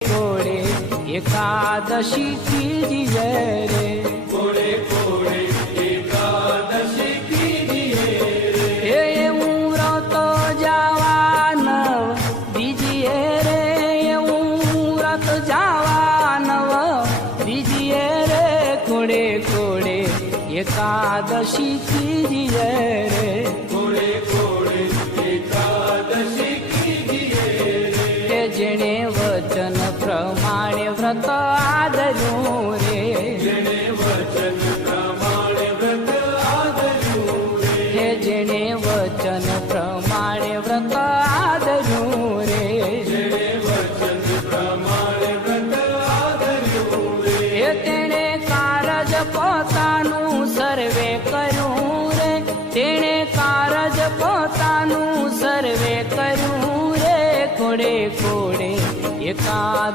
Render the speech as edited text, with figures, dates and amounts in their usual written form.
કોડે એકાદશી કીજીએ રે, કોડે કોડે એકાદશી કીજીએ રે, એવું વ્રત જાવાનવ બીજીએ રે, એવું વ્રત જાવાનવ બીજીએ રે, કોડે કોડે એકાદશી કીજીએ રે, કોડે કોડે એકાદશી કીજીએ રે, જેણે વચન પ્રમાણે વ્રત આદર્યું રે, જેણે વચન પ્રમાણે વ્રત આદર્યું રે, જેણે વચન પ્રમાણે વ્રત આદર્યું રે, જેણે વચન પ્રમાણે વ્રત આદર્યું રે, તેણે કારજ પોતાનું સર્વે કર્યું રે, તેણે કારજ પોતાનું સર્વે કર્યું રે, કોડે કોડે એકાદ